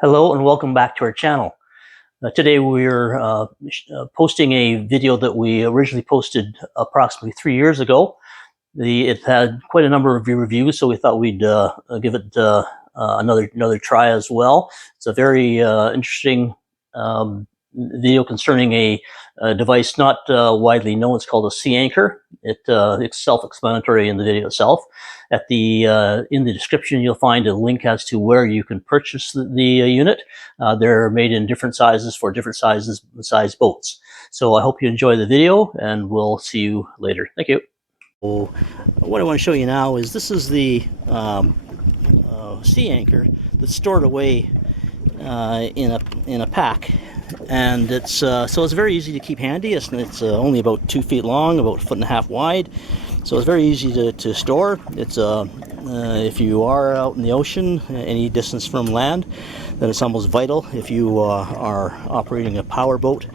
Hello and welcome back to our channel. Today we're posting a video that we originally posted approximately 3 years ago. It had quite a number of reviews, so we thought we'd give it another try as well. It's a very interesting video concerning a device not widely known. It's called a sea anchor. It's self-explanatory in the video itself. In the description, you'll find a link as to where you can purchase the unit. They're made in different sizes for different size boats. So I hope you enjoy the video, and we'll see you later. Thank you. So what I want to show you now is this is the sea anchor that's stored away in a pack, and it's very easy to keep handy. It's only about 2 feet long, about 1.5 feet wide, so it's very easy to store. It's if you are out in the ocean any distance from land, then it's almost vital if you are operating a power boat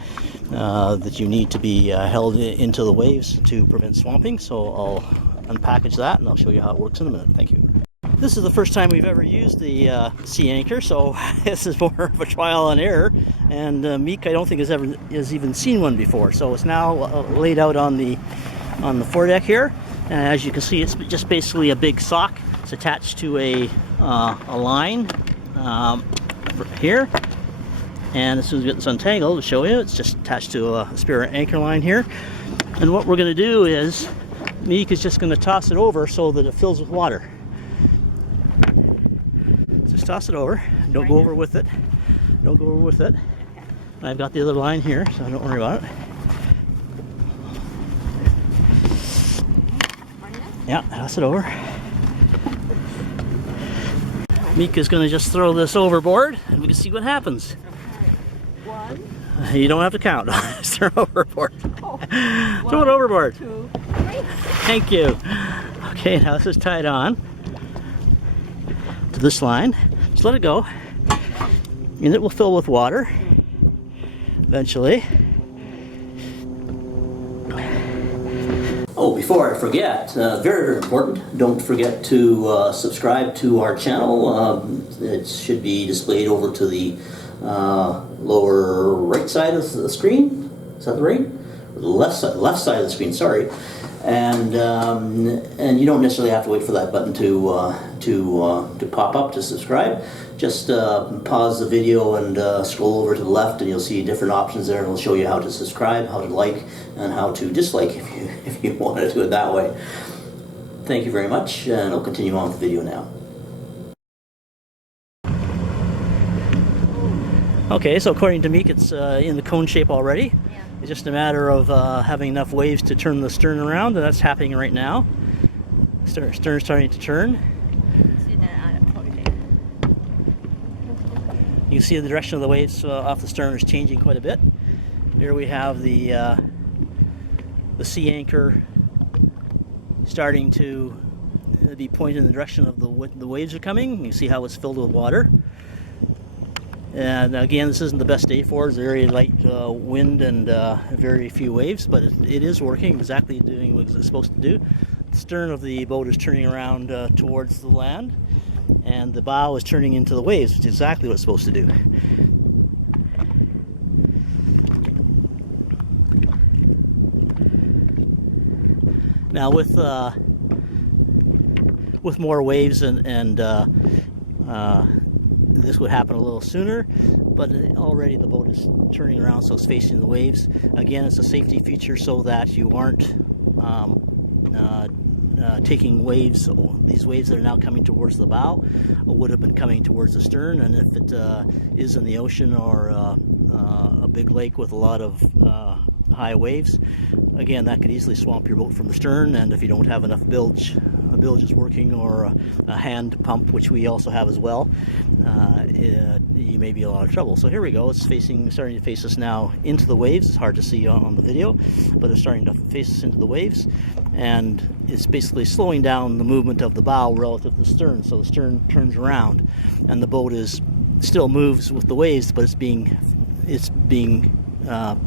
that you need to be held into the waves to prevent swamping. So I'll unpackage that and I'll show you how it works in a minute. Thank you. This is the first time we've ever used the sea anchor, so this is more of a trial and error. And Meek, I don't think has even seen one before. So it's now laid out on the foredeck here, and as you can see, it's just basically a big sock. It's attached to a line here. And as soon as we get this untangled, to show you, it's just attached to a spare anchor line here. And what we're going to do is, Meek is just going to toss it over so that it fills with water. Just toss it over. Don't go over with it. Don't go over with it. I've got the other line here, so don't worry about it. Yeah, toss it over. Meek is going to just throw this overboard, and we can see what happens. You don't have to count. Just throw it overboard. Oh, throw it overboard. 2, 3. Thank you. Okay, now this is tied on to this line. Just let it go, and it will fill with water eventually. Oh, before I forget, very important, don't forget to subscribe to our channel. It should be displayed over to the lower right side of the screen. Is that the right? The left side of the screen, sorry. And you don't necessarily have to wait for that button to pop up to subscribe. Just pause the video and scroll over to the left, and you'll see different options there, and it'll show you how to subscribe, how to like, and how to dislike if you want to do it that way. Thank you very much, and I'll continue on with the video now. Okay, so according to Meek, it's in the cone shape already. Yeah. It's just a matter of having enough waves to turn the stern around, and that's happening right now. Stern's starting to turn. You can see the direction of the waves off the stern is changing quite a bit. Here we have the sea anchor starting to be pointed in the direction of the waves are coming. You see how it's filled with water. And again, this isn't the best day for it. It's very light wind and very few waves, but it is working, exactly doing what it's supposed to do. The stern of the boat is turning around towards the land, and the bow is turning into the waves, which is exactly what it's supposed to do. Now with more waves and this would happen a little sooner, but already the boat is turning around, so it's facing the waves. Again, it's a safety feature so that you aren't taking waves. These waves that are now coming towards the bow would have been coming towards the stern, and if it is in the ocean or a big lake with a lot of high waves, again, that could easily swamp your boat from the stern. And if you don't have enough bilge is working, or a hand pump, which we also have as well, you may be in a lot of trouble. So here we go. It's starting to face us now into the waves. It's hard to see on the video, but it's starting to face us into the waves, and it's basically slowing down the movement of the bow relative to the stern. So the stern turns around, and the boat still moves with the waves, but it's being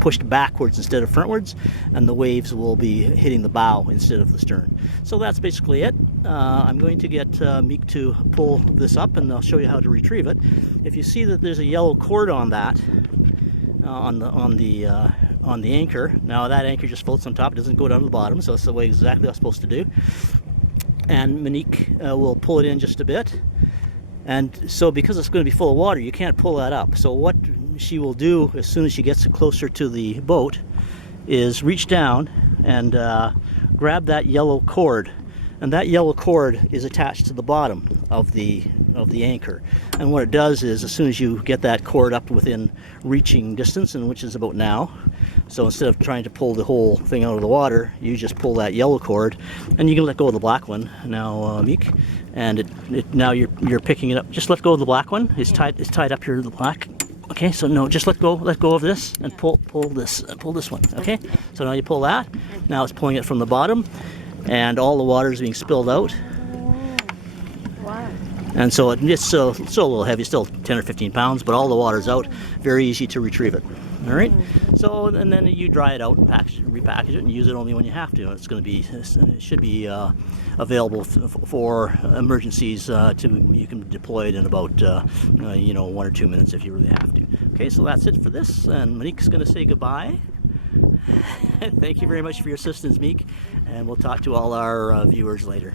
pushed backwards instead of frontwards, and the waves will be hitting the bow instead of the stern. So that's basically it. I'm going to get Meek to pull this up, and I'll show you how to retrieve it. If you see that there's a yellow cord on that, on the anchor, now that anchor just floats on top, it doesn't go down to the bottom, so that's the way exactly I'm supposed to do. And Monique will pull it in just a bit. And so because it's going to be full of water, you can't pull that up. So what she will do as soon as she gets closer to the boat is reach down and grab that yellow cord. And that yellow cord is attached to the bottom of the anchor. And what it does is, as soon as you get that cord up within reaching distance, and which is about now, so instead of trying to pull the whole thing out of the water, you just pull that yellow cord, and you can let go of the black one now, Meek. And now you're picking it up. Just let go of the black one. It's tied up here to the black. Okay, so no, just let go of this and pull this one. Okay, so now you pull that. Now it's pulling it from the bottom, and all the water is being spilled out. Wow. And so it's still a little heavy, still 10 or 15 pounds, but all the water's out. Very easy to retrieve it. All right. So and then you dry it out and repackage it, and use it only when you have to. It should be available for emergencies. You can deploy it in about 1 or 2 minutes if you really have to. Okay, so that's it for this, and Monique's going to say goodbye. Thank you very much for your assistance, Meek, and we'll talk to all our viewers later.